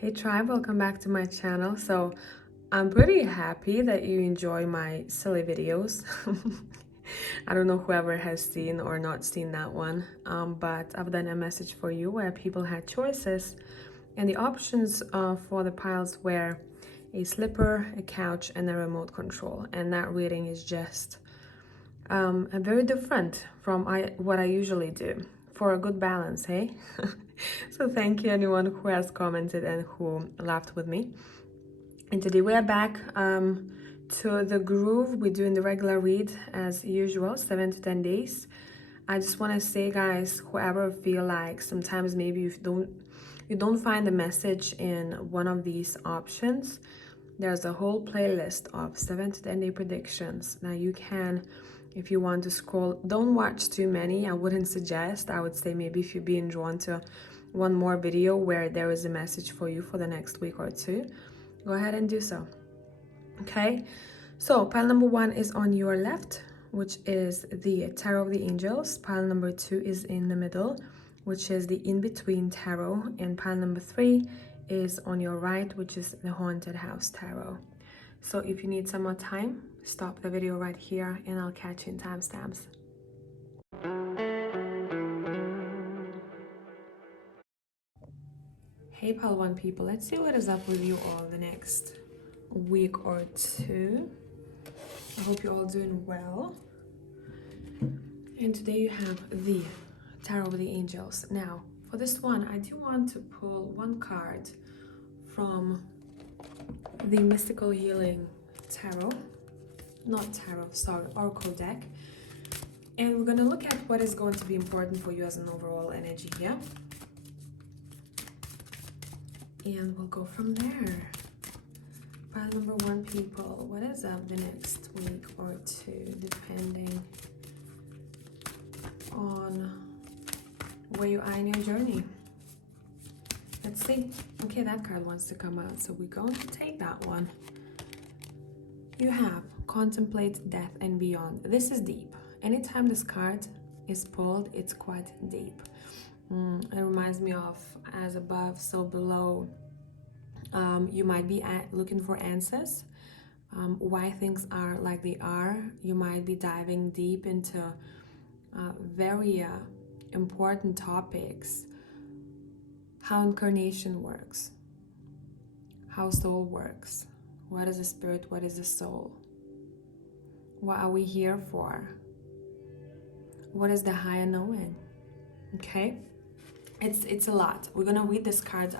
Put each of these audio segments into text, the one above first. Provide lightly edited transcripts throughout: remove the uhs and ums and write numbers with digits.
Hey tribe, welcome back to my channel. So I'm pretty happy that you enjoy my silly videos. I don't know whoever has seen or not seen that one, but I've done a message for you where people had choices, and the options for the piles were a slipper, a couch, and a remote control. And that reading is just very different from what I usually do, for a good balance, hey? So thank you anyone who has commented and who laughed with me. And today we are back to the groove. We're doing the regular read as usual, 7 to 10 days. I just want to say, guys, whoever feel like sometimes maybe you don't find the message in one of these options, there's a whole playlist of 7 to 10 day predictions. Now you can, if you want to scroll, don't watch too many. I wouldn't suggest. I would say maybe if you're being drawn to one more video where there is a message for you for the next week or two, go ahead and do so. Okay, so pile number 1 is on your left, which is the Tarot of the Angels. Pile number 2 is in the middle, which is the In-Between Tarot. And pile number 3 is on your right, which is the Haunted House Tarot. So if you need some more time, stop the video right here and I'll catch you in timestamps. Hey pile 1 people, let's see what is up with you all the next week or two. I hope you're all doing well. And today you have the Tarot of the Angels. Now, for this one, I do want to pull one card from the Mystical Healing Tarot. Not Tarot, sorry, Oracle deck. And we're going to look at what is going to be important for you as an overall energy here. And we'll go from there. Pile number 1, people, what is up the next week or two, depending on where you are in your journey. Let's see. Okay, that card wants to come out, so we're going to take that one. You have Contemplate Death and Beyond. This is deep. Anytime this card is pulled, it's quite deep. It reminds me of as above, so below. You might be looking for answers, why things are like they are. You might be diving deep into very important topics. How incarnation works, how soul works, what is the spirit, what is the soul, what are we here for, what is the higher knowing. Okay, it's a lot. We're gonna read this card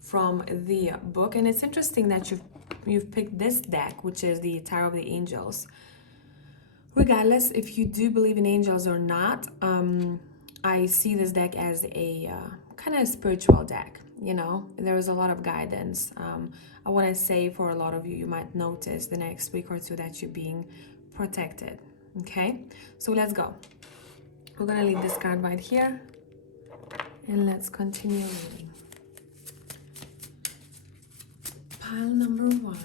from the book, and it's interesting that you've picked this deck, which is the Tarot of the Angels. Regardless if you do believe in angels or not, I see this deck as a kind of spiritual deck. You know, there is a lot of guidance. I want to say for a lot of you, you might notice the next week or two that you're being protected. Okay, so let's go. We're gonna leave this card right here and let's continue reading. Pile number 1.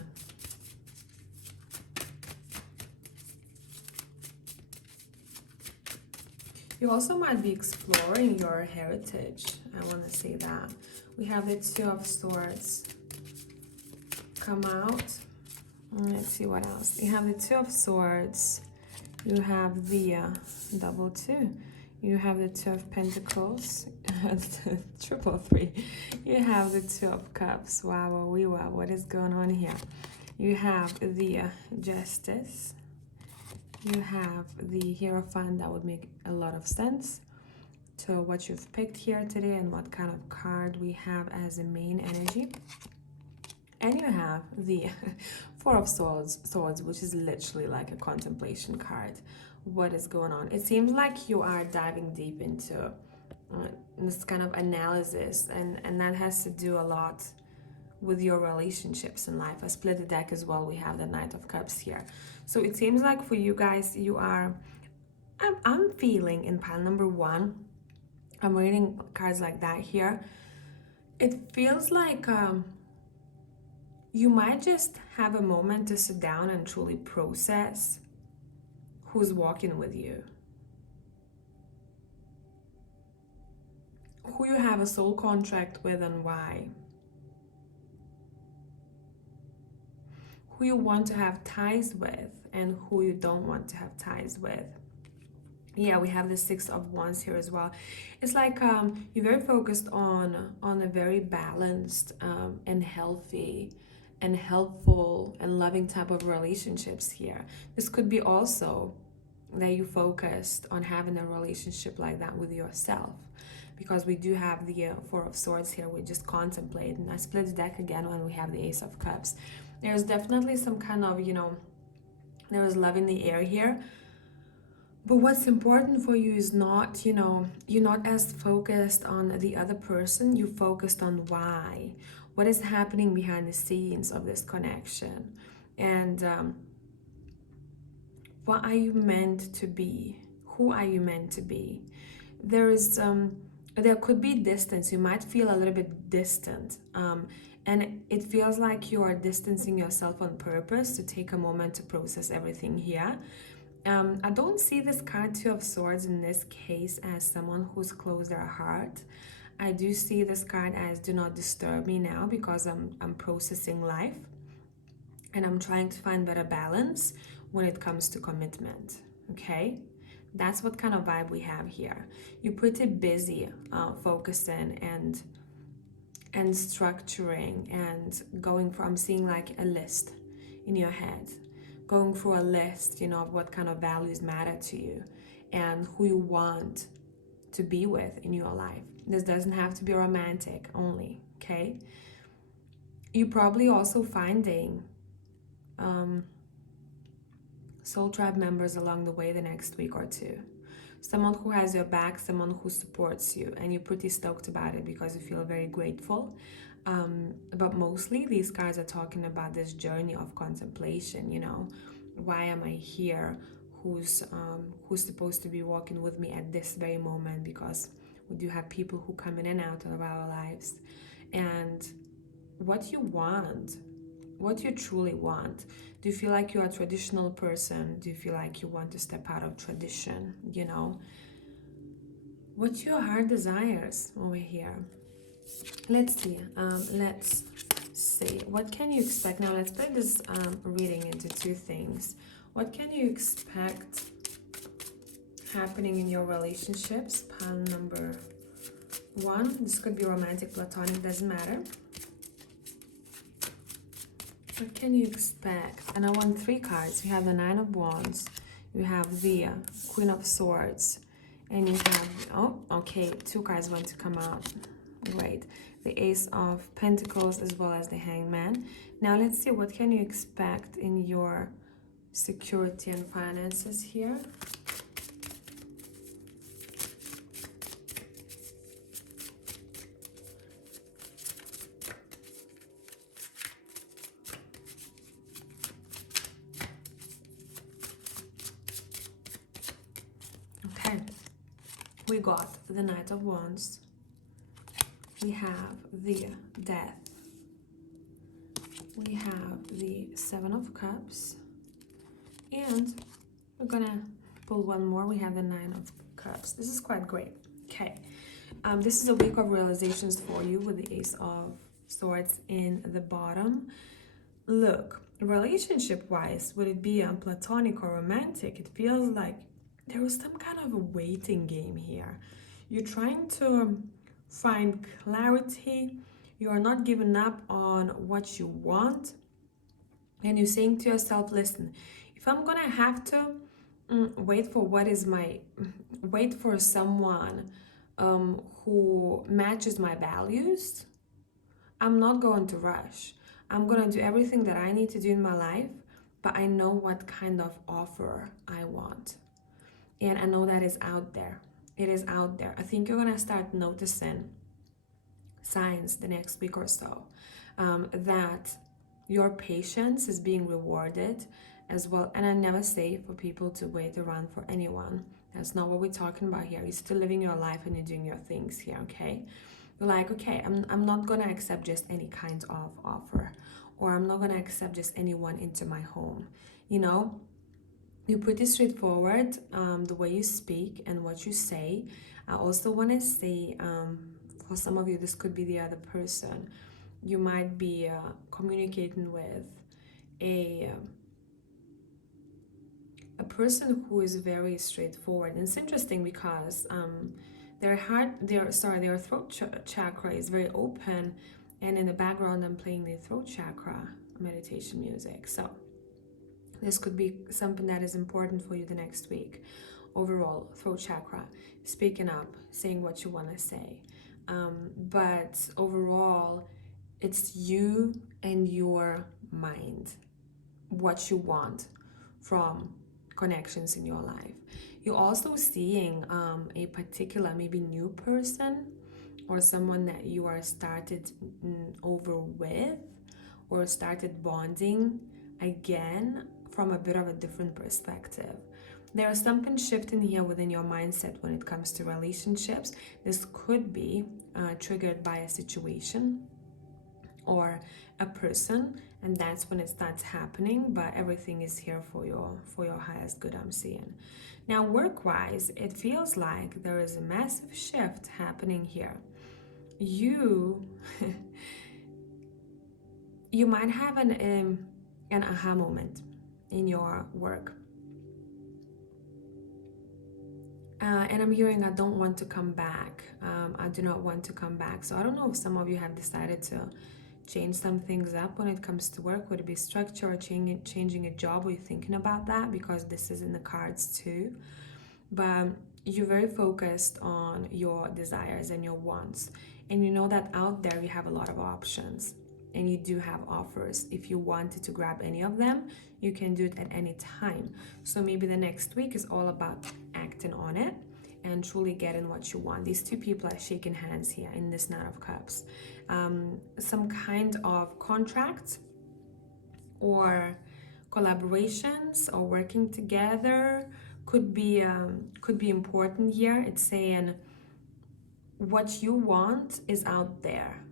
You also might be exploring your heritage. I want to say that. We have the 2 of Swords come out. Let's see what else. You have the 2 of Swords. You have the double 2. You have the 2 of Pentacles. Triple 3. You have the 2 of Cups. Wow, what is going on here? You have the Justice. You have the Hierophant. That would make a lot of sense to what you've picked here today and what kind of card we have as a main energy. And you have the 4 of Swords, which is literally like a contemplation card. What is going on? It seems like you are diving deep into this kind of analysis, and that has to do a lot with your relationships in life. I split the deck as well. We have the Knight of Cups here. So it seems like for you guys, you are, I'm feeling in pile number 1, I'm reading cards like that here. It feels like you might just have a moment to sit down and truly process who's walking with you, who you have a soul contract with and why. who you want to have ties with and who you don't want to have ties with. Yeah, we have the Six of Wands here as well. It's like you're very focused on a very balanced and healthy and helpful and loving type of relationships here. This could be also that you focused on having a relationship like that with yourself, because we do have the Four of Swords here. We just contemplate, and I split the deck again when we have the Ace of Cups. There's definitely some kind of, there is love in the air here. But what's important for you is not, you're not as focused on the other person. You're focused on why. What is happening behind the scenes of this connection? And what are you meant to be? Who are you meant to be? There could be distance. You might feel a little bit distant. And it feels like you are distancing yourself on purpose to take a moment to process everything here. I don't see this card Two of Swords in this case as someone who's closed their heart. I do see this card as do not disturb me now, because I'm processing life and I'm trying to find better balance when it comes to commitment. Okay, that's what kind of vibe we have here. You're pretty busy focusing and structuring and going from seeing like a list in your head, going through a list, of what kind of values matter to you and who you want to be with in your life. This doesn't have to be romantic only, okay? You're probably also finding soul tribe members along the way the next week or two. Someone who has your back, someone who supports you, and you're pretty stoked about it because you feel very grateful. But mostly these cards are talking about this journey of contemplation, why am I here? Who's supposed to be walking with me at this very moment? Because we do have people who come in and out of our lives. And what you want, what you truly want. Do you feel like you're a traditional person? Do you feel like you want to step out of tradition? What your heart desires over here. Let's see. Let's see. What can you expect? Now let's break this reading into two things. What can you expect happening in your relationships? Pile number one. This could be romantic, platonic, doesn't matter. What can you expect? And I want three cards. You have the Nine of Wands, you have the Queen of Swords, and you have, oh, okay, two cards want to come out. Great. The Ace of Pentacles as well as the Hangman. Now let's see, what can you expect in your security and finances here? We got the Knight of Wands, we have the Death, we have the Seven of Cups, and we're gonna pull one more. We have the Nine of Cups. This is quite great. Okay, this is a week of realizations for you with the Ace of Swords in the bottom. Look, relationship-wise, would it be platonic or romantic? It feels like there was some kind of a waiting game here. You're trying to find clarity. You are not giving up on what you want. And you're saying to yourself, listen, if I'm gonna have to wait for someone who matches my values, I'm not going to rush. I'm gonna do everything that I need to do in my life, but I know what kind of offer I want. And I know that is out there. It is out there. I think you're gonna start noticing signs the next week or so that your patience is being rewarded as well. And I never say for people to wait around for anyone. That's not what we're talking about here. You're still living your life and you're doing your things here, okay? You're like, okay, I'm not gonna accept just any kind of offer, or I'm not gonna accept just anyone into my home. You're pretty straightforward, the way you speak and what you say. I also want to say, for some of you, this could be the other person you might be communicating with, a person who is very straightforward. And it's interesting because their throat chakra is very open, and in the background I'm playing the throat chakra meditation music. So this could be something that is important for you the next week. Overall, throat chakra, speaking up, saying what you want to say. But overall, it's you and your mind, what you want from connections in your life. You're also seeing a particular, maybe new person or someone that you are started over with or started bonding again from a bit of a different perspective. There's something shifting here within your mindset when it comes to relationships. This could be triggered by a situation or a person, and that's when it starts happening, but everything is here for your highest good, I'm seeing. Now, work-wise, it feels like there is a massive shift happening here. You you might have an aha moment in your work. And I'm hearing, I don't want to come back. I do not want to come back. So I don't know if some of you have decided to change some things up when it comes to work. Would it be structure or changing a job? Are you thinking about that? Because this is in the cards too. But you're very focused on your desires and your wants. And you know that out there you have a lot of options. And you do have offers. If you wanted to grab any of them, you can do it at any time. So maybe the next week is all about acting on it and truly getting what you want. These two people are shaking hands here in this Nine of Cups. Some kind of contract or collaborations or working together could be important here. It's saying what you want is out there.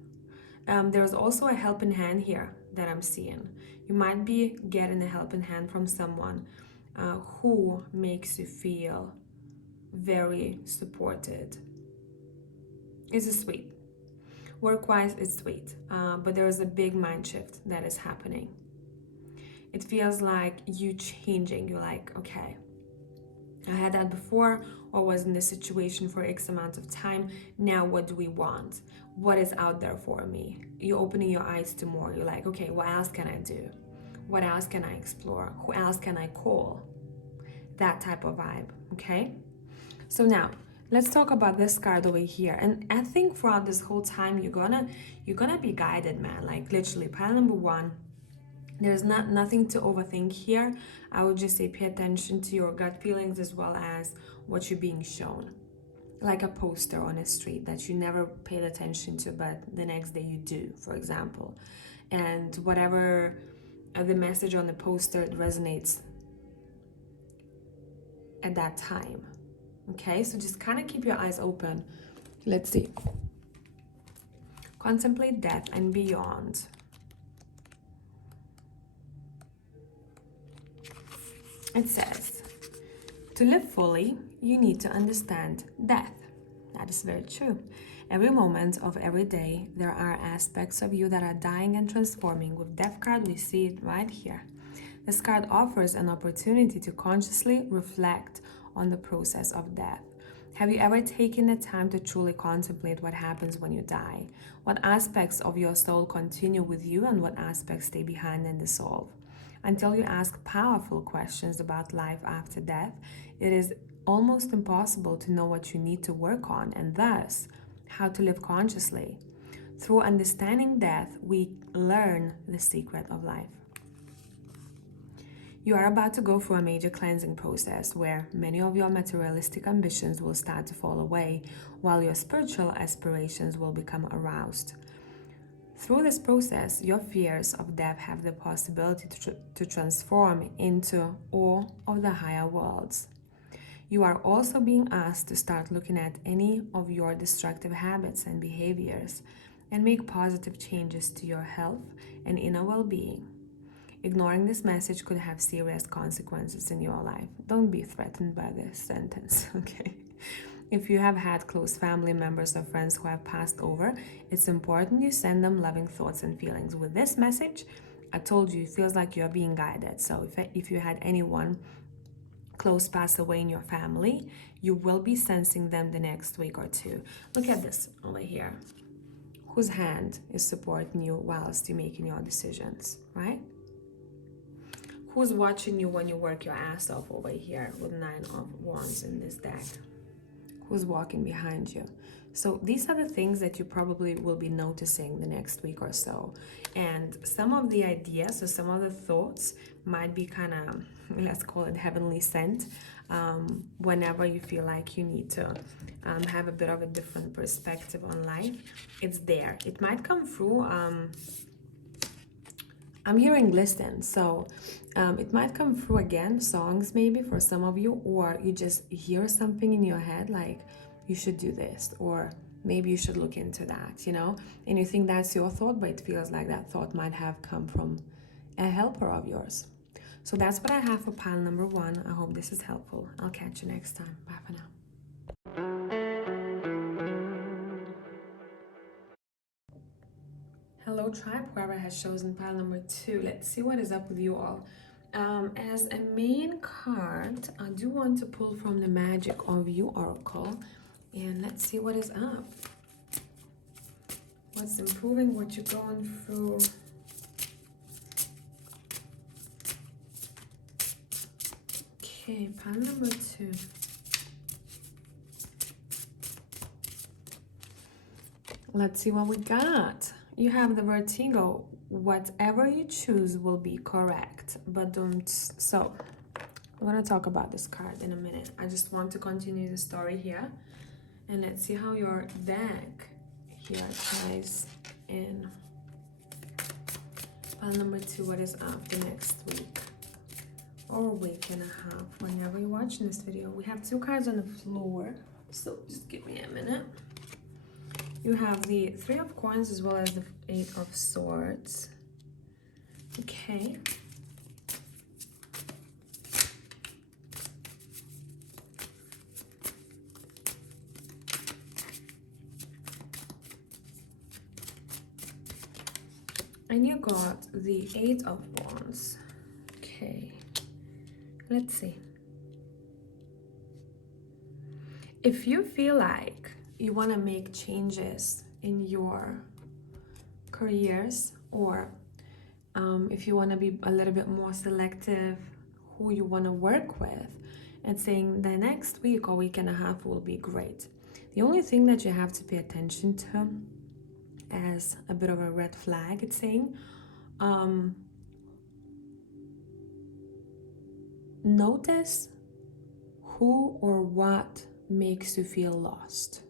There's also a helping hand here that I'm seeing. You might be getting a helping hand from someone who makes you feel very supported. It's sweet. Work-wise, it's sweet, but there's a big mind shift that is happening. It feels like you changing. You're like, okay, I had that before or was in this situation for X amount of time. Now what do we want? What is out there for me? You're opening your eyes to more. You're like, okay, what else can I do? What else can I explore? Who else can I call? That type of vibe, okay? So now, let's talk about this card over here. And I think throughout this whole time, you're gonna be guided, man. Like literally, pile number one, there's nothing to overthink here. I would just say pay attention to your gut feelings as well as what you're being shown. Like a poster on a street that you never paid attention to, but the next day you do, for example. And whatever the message on the poster, it resonates at that time. Okay, so just kind of keep your eyes open. Let's see. Contemplate death and beyond. It says, to live fully, you need to understand death. That is very true. Every moment of every day, there are aspects of you that are dying and transforming. With Death card, we see it right here. This card offers an opportunity to consciously reflect on the process of death. Have you ever taken the time to truly contemplate what happens when you die? What aspects of your soul continue with you and what aspects stay behind and dissolve? Until you ask powerful questions about life after death, it is almost impossible to know what you need to work on and thus how to live consciously. Through understanding death, we learn the secret of life. You are about to go through a major cleansing process where many of your materialistic ambitions will start to fall away while your spiritual aspirations will become aroused. Through this process, your fears of death have the possibility to transform into awe of the higher worlds. You are also being asked to start looking at any of your destructive habits and behaviors and make positive changes to your health and inner well-being. Ignoring this message could have serious consequences in your life. Don't be threatened by this sentence, okay? If you have had close family members or friends who have passed over, it's important you send them loving thoughts and feelings. With this message, I told you, it feels like you're being guided. So if you had anyone close pass away in your family, you will be sensing them the next week or two. Look at this over here. Whose hand is supporting you whilst you're making your decisions, right? Who's watching you when you work your ass off over here with 9 of Wands in this deck? Who's walking behind you? So these are the things that you probably will be noticing the next week or so. And some of the ideas or some of the thoughts might be kind of, let's call it heavenly sent, whenever you feel like you need to have a bit of a different perspective on life. It's there. It might come through. I'm hearing listen, so it might come through again, songs maybe for some of you, or you just hear something in your head like you should do this, or maybe you should look into that, you know, and you think that's your thought, but it feels like that thought might have come from a helper of yours. So that's what I have for pile number 1. I hope this is helpful. I'll catch you next time. Bye for now. Hello tribe, whoever has chosen pile number 2. Let's see what is up with you all. As a main card, I do want to pull from the Magic of You Oracle, and let's see what is up. What's improving, what you're going through. Okay, pile number 2. Let's see what we got. You have the Vertigo. Whatever you choose will be correct, but don't. So we're gonna talk about this card in a minute. I just want to continue the story here, and let's see how your deck here ties in. Pile number 2, what is up the next week or week and a half whenever you're watching this video. We have 2 cards on the floor, so just give me a minute. You have the 3 of Coins as well as the 8 of Swords. Okay. And you got the 8 of Wands. Okay. Let's see. If you feel like you want to make changes in your careers, or if you want to be a little bit more selective who you want to work with, and saying the next week or week and a half will be great. The only thing that you have to pay attention to as a bit of a red flag, it's saying, notice who or what makes you feel lost,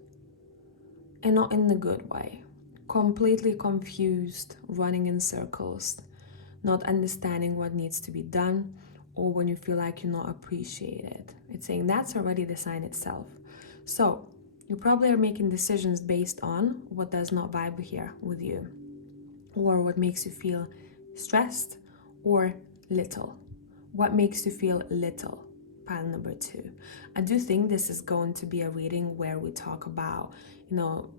and not in the good way. Completely confused, running in circles, not understanding what needs to be done, or when you feel like you're not appreciated. It's saying that's already the sign itself. So you probably are making decisions based on what does not vibe here with you, or what makes you feel stressed or little. What makes you feel little? Pile number 2. I do think this is going to be a reading where we talk about, you know,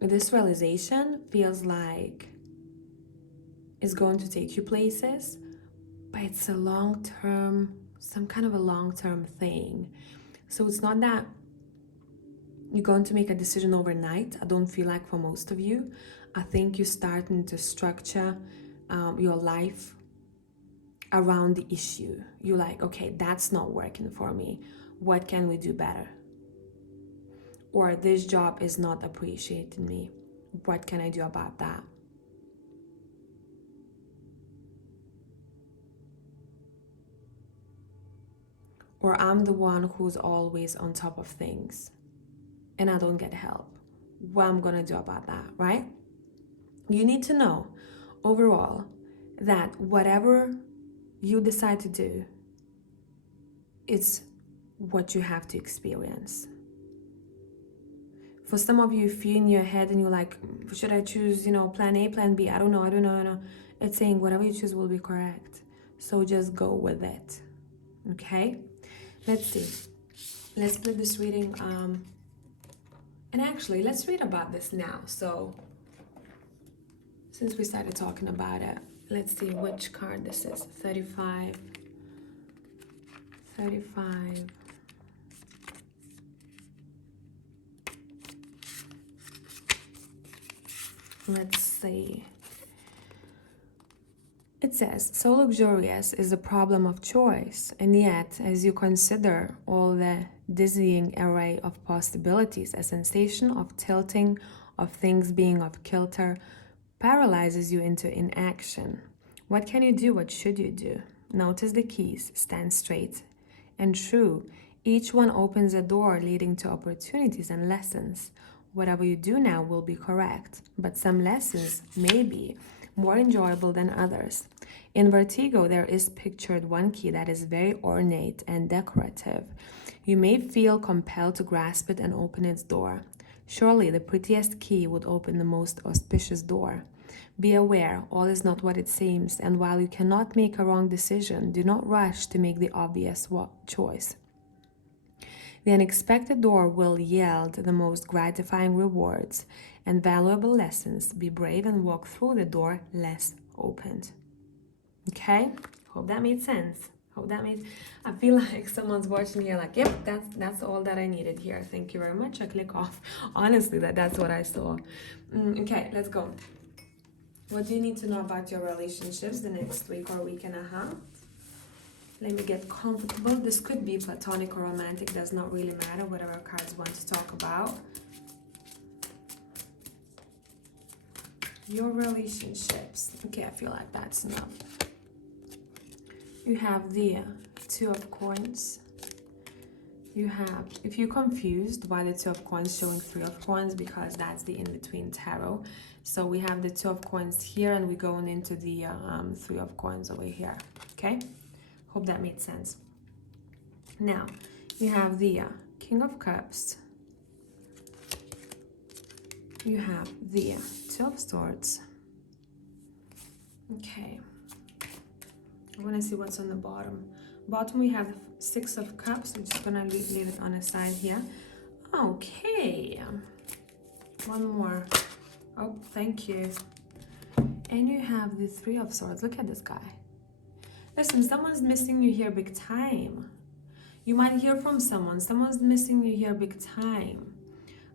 this realization feels like it's going to take you places, but it's a long-term, some kind of a long-term thing. So it's not that you're going to make a decision overnight. I don't feel like for most of you. I think you're starting to structure your life around the issue. You're like, okay, that's not working for me. What can we do better? Or this job is not appreciating me. What can I do about that? Or I'm the one who's always on top of things and I don't get help. What I'm gonna do about that, right? You need to know overall that whatever you decide to do, it's what you have to experience. For some of you, if you're in your head and you're like, should I choose, you know, plan A, plan B? I don't know. It's saying whatever you choose will be correct. So just go with it, okay? Let's see. Let's split this reading. And actually, let's read about this now. So, since we started talking about it, Let's see which card this is. 35. 35. Let's see. It says, so luxurious is the problem of choice, and yet, as you consider all the dizzying array of possibilities, a sensation of tilting, of things being off kilter, paralyzes you into inaction. What can you do? What should you do? Notice the keys, stand straight and true. Each one opens a door leading to opportunities and lessons. Whatever you do now will be correct, but some lessons may be more enjoyable than others. In Vertigo, there is pictured one key that is very ornate and decorative. You may feel compelled to grasp it and open its door. Surely the prettiest key would open the most auspicious door. Be aware, all is not what it seems, and while you cannot make a wrong decision, do not rush to make the obvious choice. The unexpected door will yield the most gratifying rewards and valuable lessons. Be brave and walk through the door less opened. Okay? Hope that made sense. I feel like someone's watching here like, yep, that's all that I needed here. Thank you very much. I click off. Honestly, that's what I saw. Okay, let's go. What do you need to know about your relationships the next week or week and a half? Let me get comfortable. This could be platonic or romantic. Does not really matter. Whatever cards want to talk about. Your relationships. Okay, I feel like that's enough. You have the Two of Coins. You have, if you're confused why the Two of Coins showing Three of Coins, because that's the in-between tarot. So we have the Two of Coins here and we're going into the Three of Coins over here. Okay? Hope that made sense. Now, you have the King of Cups. You have the Two of Swords. Okay. I want to see what's on the bottom. Bottom we have the Six of Cups. I'm just gonna leave it on the side here. Okay. One more. Oh, thank you. And you have the Three of Swords. Look at this guy. Listen, someone's missing you here big time. You might hear from someone. Someone's missing you here big time.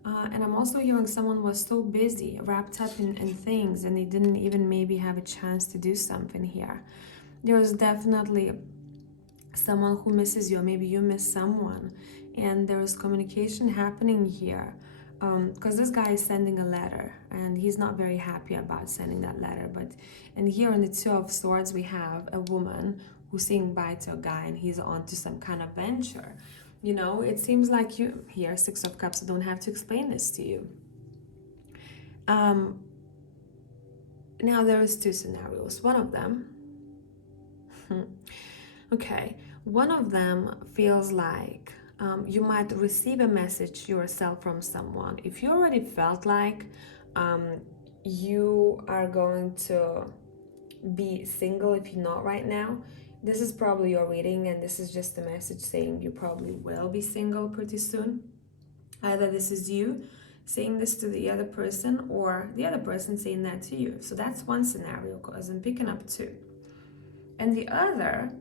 And I'm also hearing someone was so busy, wrapped up in things, and they didn't even maybe have a chance to do something here. There's definitely someone who misses you, or maybe you miss someone, and there's communication happening here. Because this guy is sending a letter, and he's not very happy about sending that letter. And here in the Two of Swords, we have a woman who's saying bye to a guy, and he's on to some kind of venture. You know, it seems like you, here, Six of Cups, I don't have to explain this to you. Now, there's two scenarios. One of them, okay, one of them feels like you might receive a message yourself from someone. If you already felt like you are going to be single, if you're not right now, this is probably your reading, and this is just a message saying you probably will be single pretty soon. Either this is you saying this to the other person, or the other person saying that to you. So that's one scenario, because I'm picking up two. And the other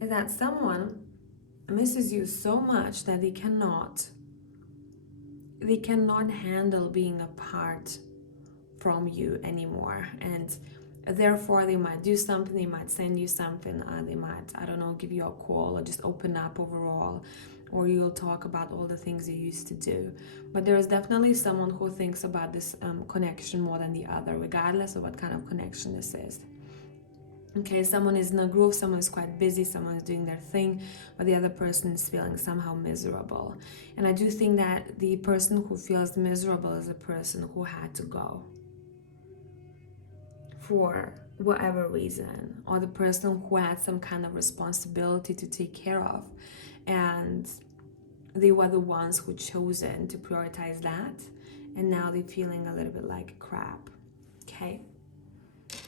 is that someone misses you so much that they cannot handle being apart from you anymore, and therefore they might do something, they might send you something, they might, I don't know, give you a call, or just open up overall, or you'll talk about all the things you used to do. But there is definitely someone who thinks about this connection more than the other, regardless of what kind of connection this is. Okay, someone is in a groove, someone is quite busy, someone is doing their thing, but the other person is feeling somehow miserable. And I do think that the person who feels miserable is a person who had to go for whatever reason, or the person who had some kind of responsibility to take care of, and they were the ones who chosen to prioritize that, and now they're feeling a little bit like crap. Okay,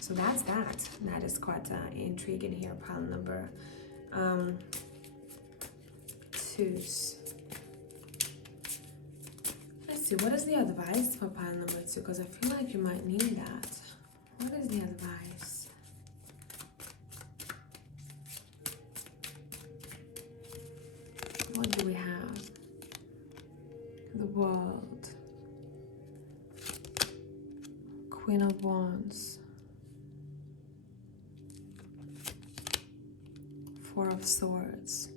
so that's that. That is quite intriguing here. Pile number twos. Let's see, what is the advice for pile number two? Because I feel like you might need that. What is the advice? Queen of Wands, Four of Swords.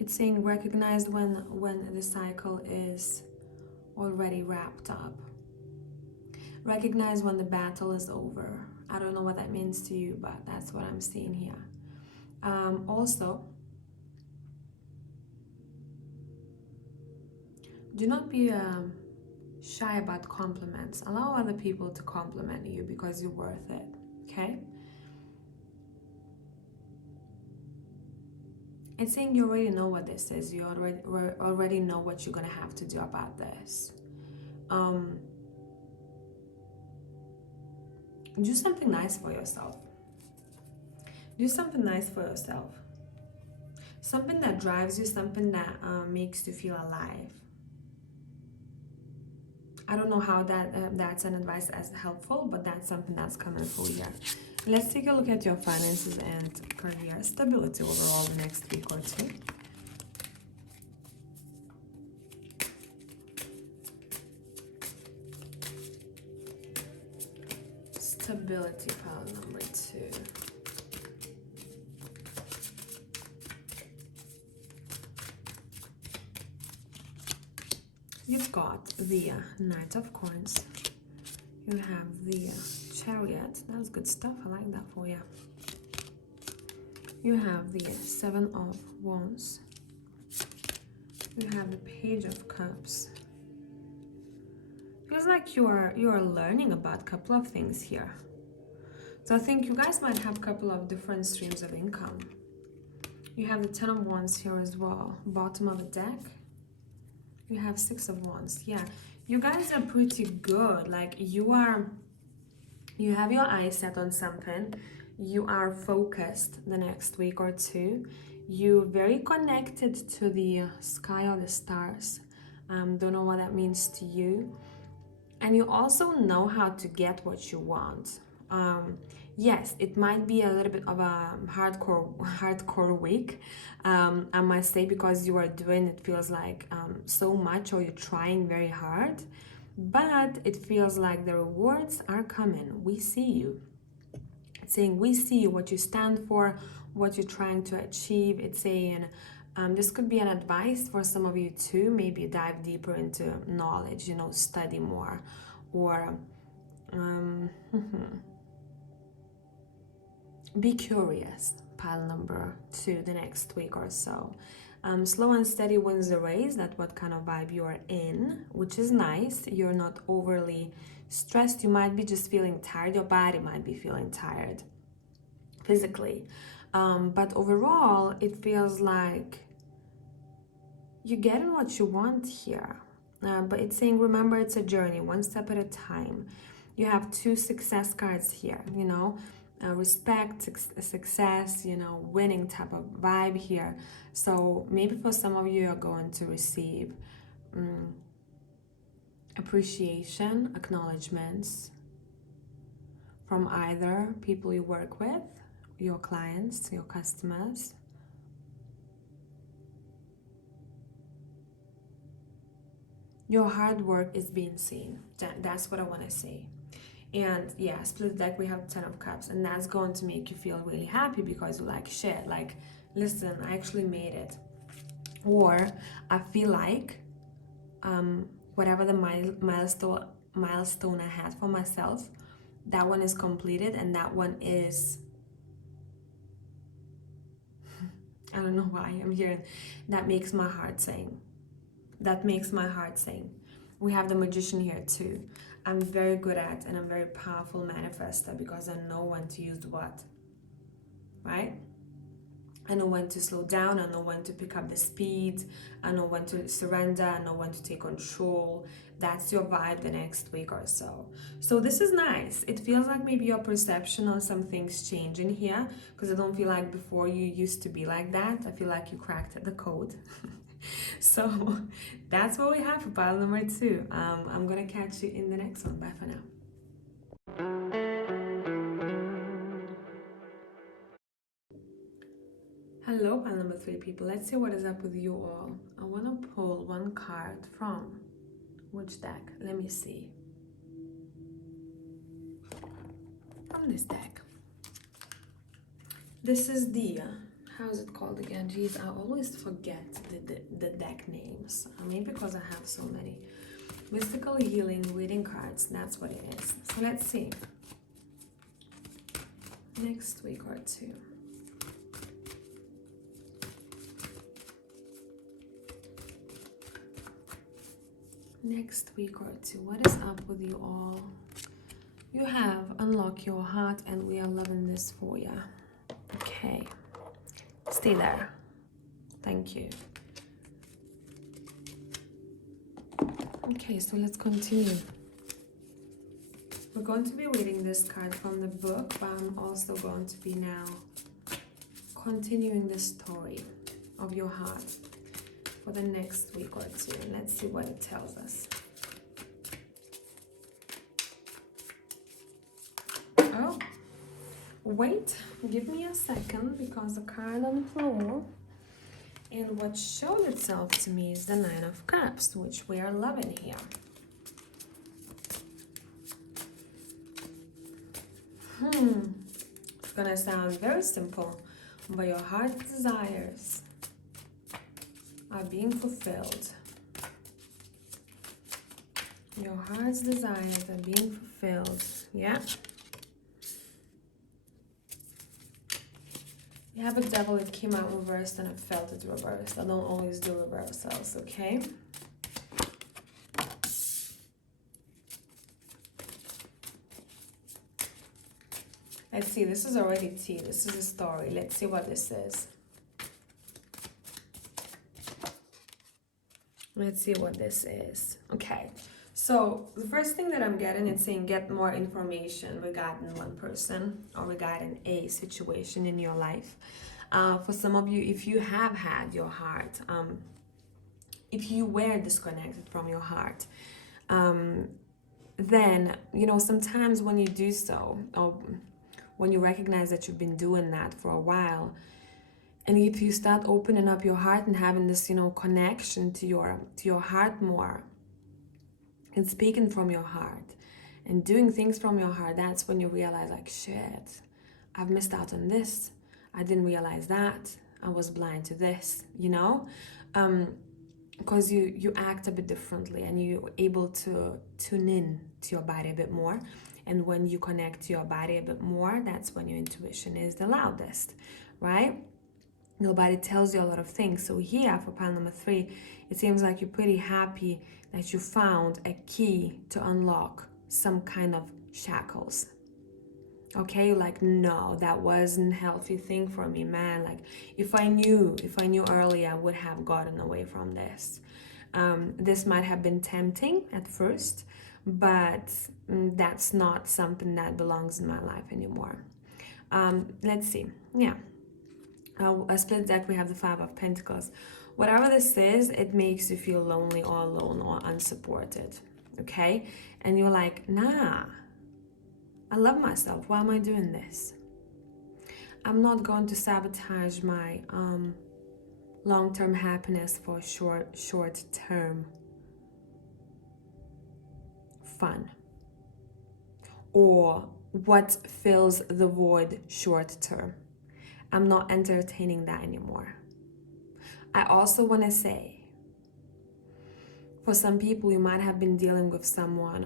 It's saying recognize when the cycle is already wrapped up. Recognize when the battle is over. I don't know what that means to you, but that's what I'm seeing here. Also, do not be shy about compliments. Allow other people to compliment you because you're worth it, okay? It's saying you already know what this is. You already know what you're gonna have to do about this. Do something nice for yourself. Do something nice for yourself. Something that drives you, something that makes you feel alive. I don't know how that's an advice as helpful, but that's something that's coming for you. Let's take a look at your finances and career stability overall the next week or two. Stability pile number 2. You've got the Knight of Coins. You have the Chariot. That's good stuff. I like that for you. You have the Seven of Wands. You have the Page of Cups. Feels like you are learning about a couple of things here. So I think you guys might have a couple of different streams of income. You have the Ten of Wands here as well. Bottom of the deck. You have Six of Wands. Yeah, you guys are pretty good. Like you have your eyes set on something. You are focused the next week or two. You're very connected to the sky or the stars. Don't know what that means to you. And you also know how to get what you want. Yes, it might be a little bit of a hardcore week, I must say, because you are doing, it feels like so much, or you're trying very hard, but it feels like the rewards are coming. We see you. It's saying we see you, what you stand for, what you're trying to achieve. It's saying this could be an advice for some of you too. Maybe dive deeper into knowledge, you know, study more, or be curious, pile number 2, the next week or so. Slow and steady wins the race. That's what kind of vibe you are in, which is nice. You're not overly stressed. You might be just feeling tired. Your body might be feeling tired physically. But overall, it feels like you're getting what you want here. But it's saying, remember, it's a journey, one step at a time. You have 2 success cards here, you know, respect, success, you know, winning type of vibe here. So maybe for some of you, you're going to receive appreciation, acknowledgements from either people you work with, your clients, your customers. Your hard work is being seen. That's what I want to say. And yeah, split deck, we have 10 of Cups, and that's going to make you feel really happy because you're like, shit, like, listen, I actually made it. Or I feel like whatever the milestone I had for myself, that one is completed, and that one is, I don't know why I'm hearing, that makes my heart sing. That makes my heart sing. We have the Magician here too. I'm very good at, and I'm very powerful manifester because I know when to use what, right? I know when to slow down, I know when to pick up the speed, I know when to surrender, I know when to take control. That's your vibe the next week or so. So this is nice. It feels like maybe your perception on some things changing here, because I don't feel like before you used to be like that. I feel like you cracked the code. So that's what we have for pile number 2. I'm gonna catch you in the next one. Bye for now. Hello, pile number 3 people. Let's see what is up with you all. I want to pull one card from which deck? Let me see. from this deck. This is the, how's it called again? Geez, I always forget the deck names. Maybe because I have so many. Mystical Healing Reading Cards, that's what it is. So let's see. Next week or two. Next week or two, what is up with you all? You have unlocked your heart and we are loving this for you. Okay, stay there. Thank you. Okay, so let's continue. We're going to be reading this card from the book, but I'm also going to be now continuing the story of your heart for the next week or two. Let's see what it tells us. Oh, wait, give me a second, because the card on the floor and what showed itself to me is the Nine of Cups, which we are loving here. It's gonna sound very simple, but your heart's desires are being fulfilled. Your heart's desires are being fulfilled. Yeah. You have a Devil that came out reversed and I felt it reversed. I don't always do reversals, okay? Let's see, this is already tea. This is a story. Let's see what this is. Let's see what this is. Okay, so the first thing that I'm getting, it's saying get more information regarding one person or regarding a situation in your life. For some of you, if you have had your heart, if you were disconnected from your heart, then, you know, sometimes when you do so, or when you recognize that you've been doing that for a while, and if you start opening up your heart and having this, you know, connection to your heart more, and speaking from your heart and doing things from your heart, that's when you realize, like, shit, I've missed out on this. I didn't realize that. I was blind to this, you know? Because you act a bit differently and you're able to tune in to your body a bit more. And when you connect to your body a bit more, that's when your intuition is the loudest, right? Nobody tells you a lot of things. So here for pile number 3, it seems like you're pretty happy that you found a key to unlock some kind of shackles. Okay, you're like, no, that wasn't a healthy thing for me, man. Like, if I knew earlier, I would have gotten away from this. This might have been tempting at first, but that's not something that belongs in my life anymore. Let's see. Yeah. A split deck, we have the Five of Pentacles. Whatever this is, it makes you feel lonely or alone or unsupported. Okay? And you're like, nah, I love myself. Why am I doing this? I'm not going to sabotage my long-term happiness for short-term fun, or what fills the void short-term. I'm not entertaining that anymore. I also want to say, for some people, you might have been dealing with someone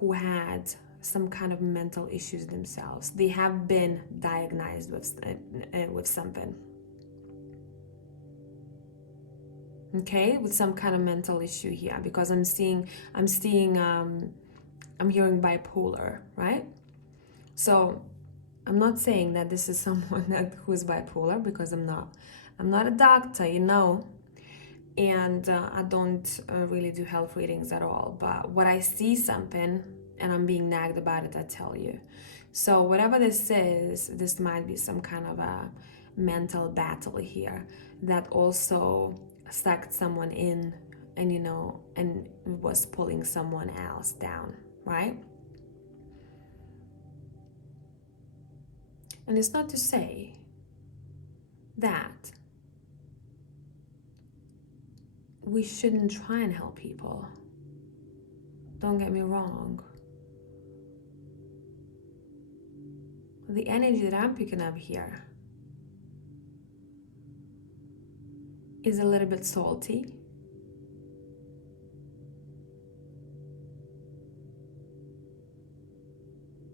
who had some kind of mental issues themselves. They have been diagnosed with something. Okay, with some kind of mental issue here, because I'm hearing bipolar, right? So I'm not saying that this is someone who is bipolar, because I'm not a doctor, you know, and I don't really do health readings at all. But what I see something and I'm being nagged about it, I tell you. So whatever this is, this might be some kind of a mental battle here that also sucked someone in, and, you know, and was pulling someone else down, right? And it's not to say that we shouldn't try and help people. Don't get me wrong. the energy that I'm picking up here is a little bit salty.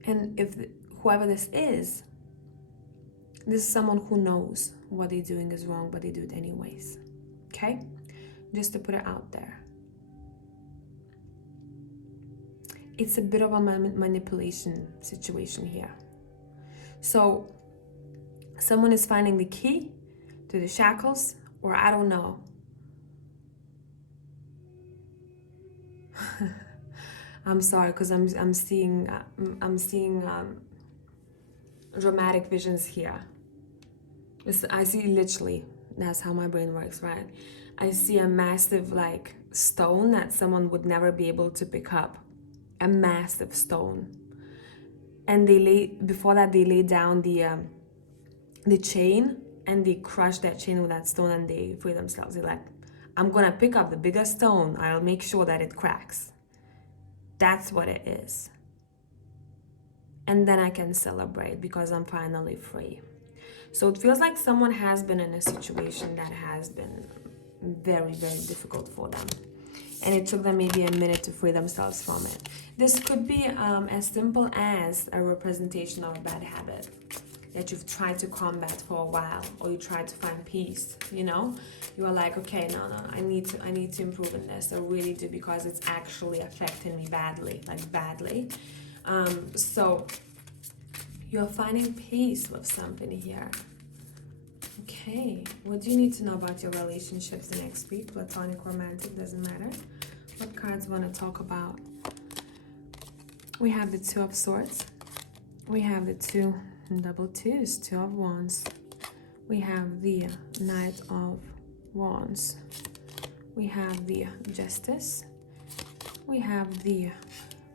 And if whoever this is someone who knows what they're doing is wrong, but they do it anyways. Okay? Just to put it out there. It's a bit of a manipulation situation here. So someone is finding the key to the shackles, or I don't know. I'm sorry, because I'm seeing dramatic visions here. I see literally, that's how my brain works, right? I see a massive like stone that someone would never be able to pick up. A massive stone. And before that they lay down the chain, and they crush that chain with that stone, and they free themselves. They're like, I'm gonna pick up the biggest stone, I'll make sure that it cracks. That's what it is. And then I can celebrate because I'm finally free. So it feels like someone has been in a situation that has been very, very difficult for them. And it took them maybe a minute to free themselves from it. This could be as simple as a representation of a bad habit that you've tried to combat for a while, or you tried to find peace, you know? You are like, okay, no, I need to improve in this. I really do, because it's actually affecting me badly, like badly. So you're finding peace with something here. Okay, what do you need to know about your relationships the next week? Platonic, romantic, doesn't matter. What cards want to talk about? We have the Two of Swords. We have the two double twos, Two of Wands. We have the Knight of Wands. We have the Justice. We have the,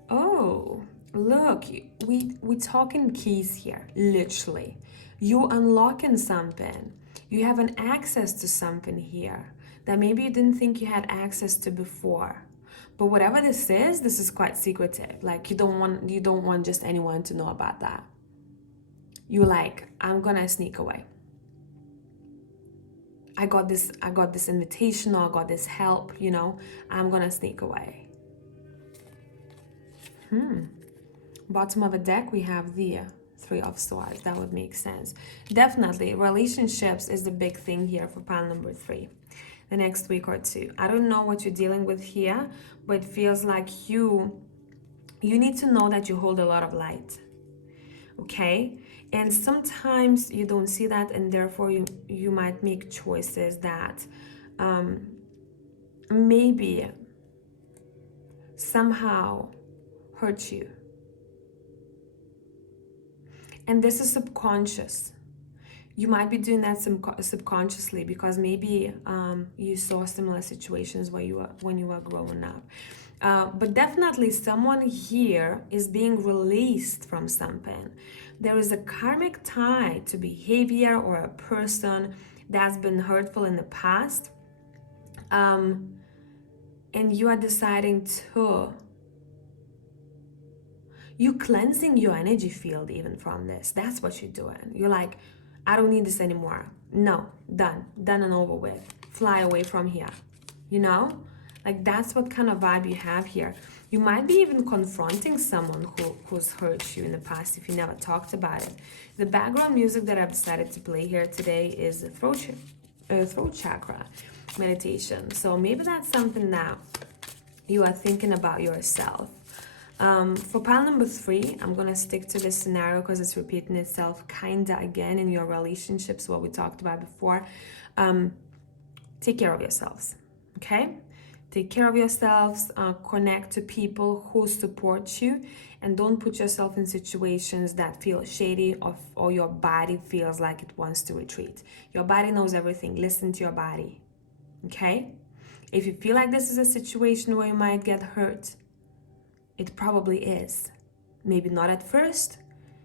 oh, look, we're talking keys here, literally. You unlocking something. You have an access to something here that maybe you didn't think you had access to before. But whatever this is quite secretive. Like you don't want just anyone to know about that. You're like, I'm gonna sneak away. I got this invitation, or I got this help, you know, I'm gonna sneak away. Bottom of the deck, we have the Three of Swords. That would make sense. Definitely, relationships is the big thing here for pile number 3. The next week or two. I don't know what you're dealing with here, but it feels like you need to know that you hold a lot of light. Okay? And sometimes you don't see that, and therefore you might make choices that maybe somehow hurt you. And this is subconscious. You might be doing that subconsciously because maybe you saw similar situations when you were growing up. But definitely someone here is being released from something. There is a karmic tie to behavior or a person that's been hurtful in the past. And you are deciding to... You're cleansing your energy field even from this. That's what you're doing. You're like, I don't need this anymore. No, done and over with. Fly away from here, you know? Like that's what kind of vibe you have here. You might be even confronting someone who's hurt you in the past if you never talked about it. The background music that I've decided to play here today is a throat chakra meditation. So maybe that's something that you are thinking about yourself. For pile number 3, I'm going to stick to this scenario because it's repeating itself kinda again in your relationships, what we talked about before. Take care of yourselves, okay? Take care of yourselves, connect to people who support you, and don't put yourself in situations that feel shady or your body feels like it wants to retreat. Your body knows everything. Listen to your body, okay? If you feel like this is a situation where you might get hurt, it probably is. Maybe not at first,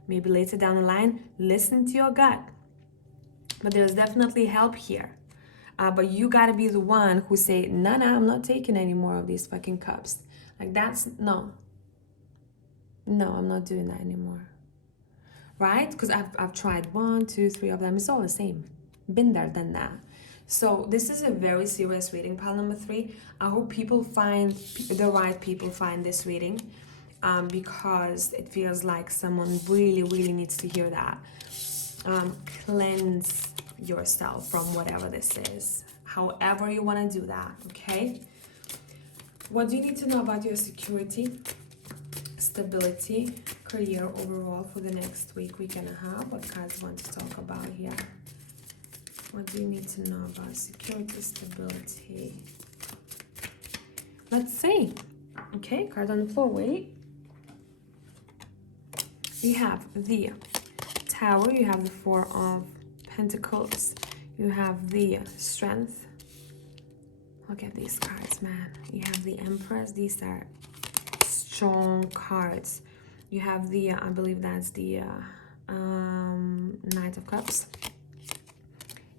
maybe later down the line. Listen to your gut. But there's definitely help here. But you gotta be the one who say, no, I'm not taking any more of these fucking cups. Like that's, no, I'm not doing that anymore. right? Because I've tried 1, 2, 3 of them. It's all the same. Been there, done that. So this is a very serious reading, pile number 3. I hope people find, the right people find this reading, because it feels like someone really, really needs to hear that. Cleanse yourself from whatever this is, however you want to do that, okay? What do you need to know about your security, stability, career overall for the next week, week and a half? What cards want to talk about here? What do you need to know about security, stability? Let's see. Okay, card on the floor, wait. You have the Tower, you have the 4 of Pentacles, you have the Strength. Look at these cards, man. You have the Empress. These are strong cards. You have the, I believe that's the Knight of Cups.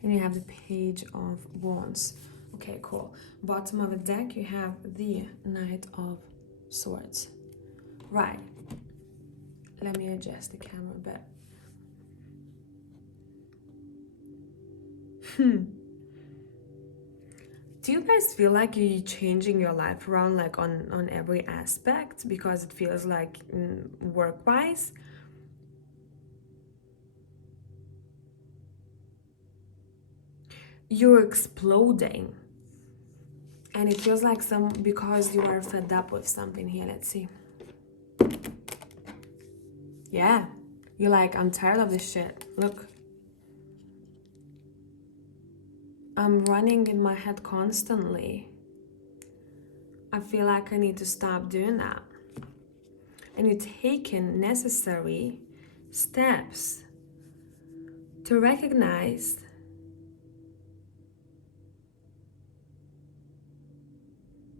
And you have the Page of Wands. Okay, cool. Bottom of the deck, you have the Knight of Swords. Right. Let me adjust the camera a bit. Do you guys feel like you're changing your life around, like on every aspect, because it feels like work-wise? You're exploding. And it feels like because you are fed up with something here. Let's see. Yeah. You're like, I'm tired of this shit. Look. I'm running in my head constantly. I feel like I need to stop doing that. And you're taking necessary steps to recognize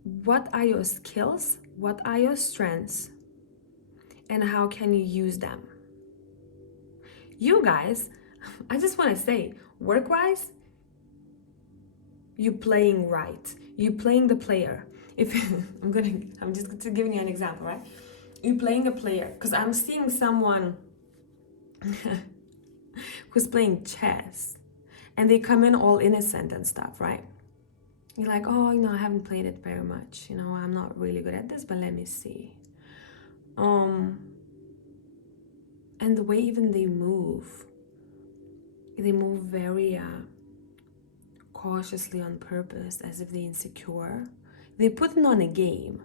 what are your skills, what are your strengths, and how can you use them. You guys, I just want to say, work-wise, you're playing right. You're playing the player. If I'm just giving you an example, right? You're playing a player, because I'm seeing someone who's playing chess, and they come in all innocent and stuff, right? You're like, oh, I haven't played it very much. I'm not really good at this, but let me see. And the way even they move very cautiously on purpose, as if they're insecure. They put on a game.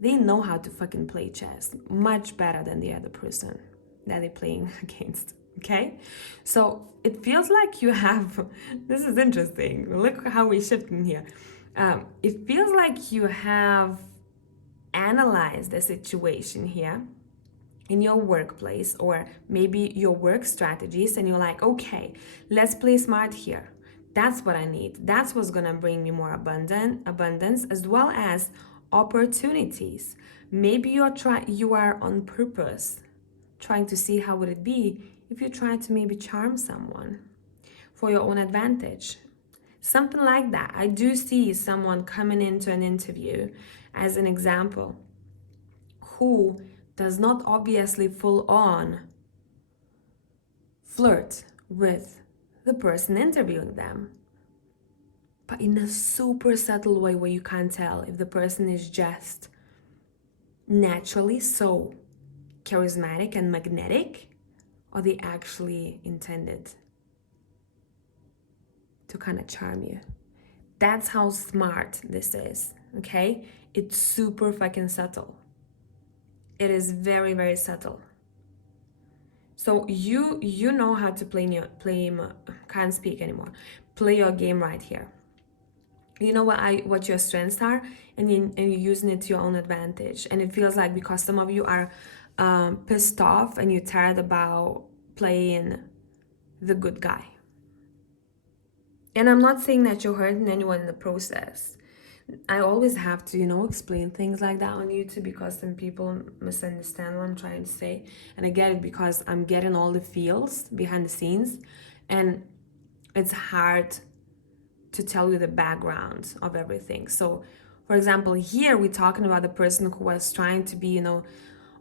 They know how to fucking play chess much better than the other person that they're playing against, okay? So it feels like you have, this is interesting, look how we're shifting here. It feels like you have analyzed the situation here in your workplace, or maybe your work strategies, and you're like, okay, let's play smart here. That's what I need. That's what's gonna bring me more abundance, as well as opportunities. Maybe you are on purpose trying to see how would it be if you try to maybe charm someone for your own advantage. Something like that. I do see someone coming into an interview, as an example, who does not obviously full on flirt with the person interviewing them, but in a super subtle way where you can't tell if the person is just naturally so charismatic and magnetic, or they actually intended to kind of charm you. That's how smart this is, okay? It's super fucking subtle. It is very, very subtle. So you know how to can't speak anymore. Play your game right here. You know what your strengths are, and you're using it to your own advantage. And it feels like, because some of you are pissed off and you're tired about playing the good guy. And I'm not saying that you're hurting anyone in the process. I always have to, explain things like that on YouTube, because some people misunderstand what I'm trying to say. And I get it, because I'm getting all the feels behind the scenes, and it's hard to tell you the background of everything. So, for example, here we're talking about the person who was trying to be,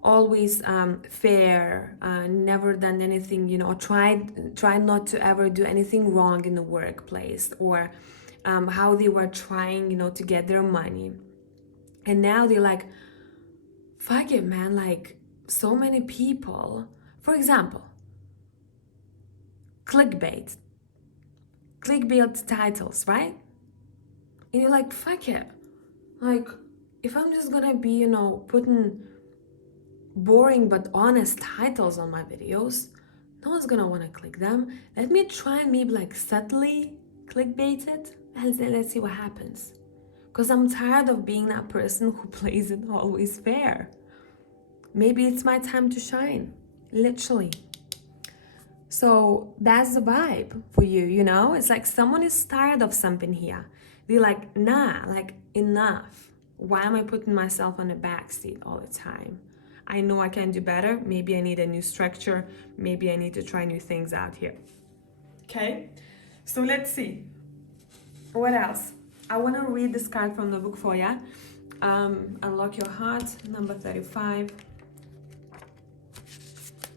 always fair, never done anything, you know, tried not to ever do anything wrong in the workplace, or how they were trying, you know, to get their money. And now they're like, fuck it, man, like so many people, for example, clickbait titles, right? And you're like, fuck it. Like, if I'm just gonna be, you know, putting boring but honest titles on my videos, no one's gonna wanna click them. Let me try and maybe like subtly clickbait it, and let's see what happens. Because I'm tired of being that person who plays it always fair. Maybe it's my time to shine, literally. So that's the vibe for you, you know? It's like someone is tired of something here. They're like, nah, like enough. Why am I putting myself on the back seat all the time? I know I can do better. Maybe I need a new structure. Maybe I need to try new things out here. Okay, so let's see. What else? I want to read this card from the book for you. Unlock Your Heart, number 35.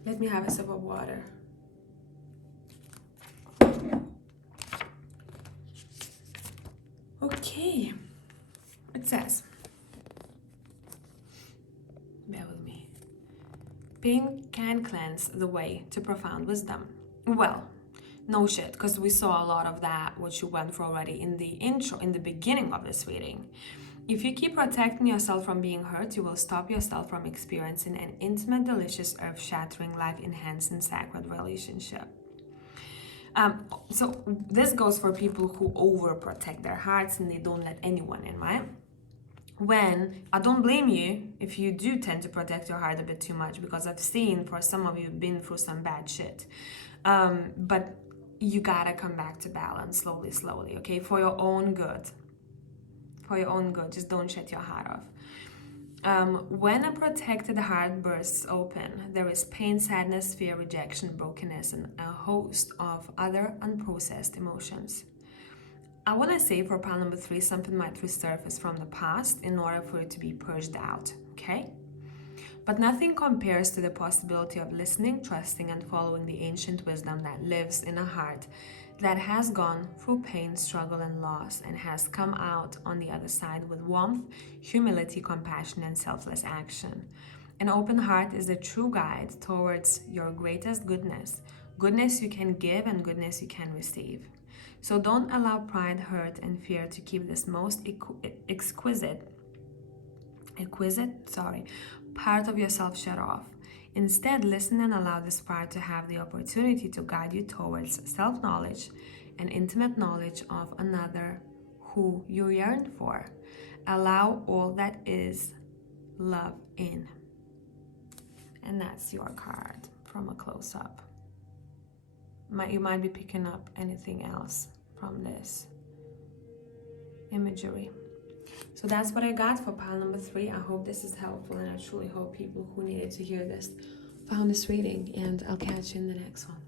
Let me have a sip of water. Okay, it says, bear with me. Pain can cleanse the way to profound wisdom. Well, no shit, because we saw a lot of that, what you went through already in the intro, in the beginning of this reading. If you keep protecting yourself from being hurt, you will stop yourself from experiencing an intimate, delicious, earth-shattering, life-enhancing, sacred relationship. So this goes for people who overprotect their hearts and they don't let anyone in, right? When I don't blame you if you do tend to protect your heart a bit too much, because I've seen for some of you been through some bad shit. But you gotta come back to balance slowly, okay? For your own good. For your own good, just don't shut your heart off. When a protected heart bursts open, there is pain, sadness, fear, rejection, brokenness, and a host of other unprocessed emotions. I want to say for pile number 3, something might resurface from the past in order for it to be purged out, okay? But nothing compares to the possibility of listening, trusting, and following the ancient wisdom that lives in a heart that has gone through pain, struggle, and loss, and has come out on the other side with warmth, humility, compassion, and selfless action. An open heart is a true guide towards your greatest goodness, goodness you can give and goodness you can receive. So don't allow pride, hurt, and fear to keep this most exquisite part of yourself shut off. Instead, listen and allow this part to have the opportunity to guide you towards self-knowledge and intimate knowledge of another who you yearn for. Allow all that is love in. And that's your card from a close-up. You might be picking up anything else from this imagery. So that's what I got for pile number 3. I hope this is helpful, and I truly hope people who needed to hear this found this reading, and I'll catch you in the next one.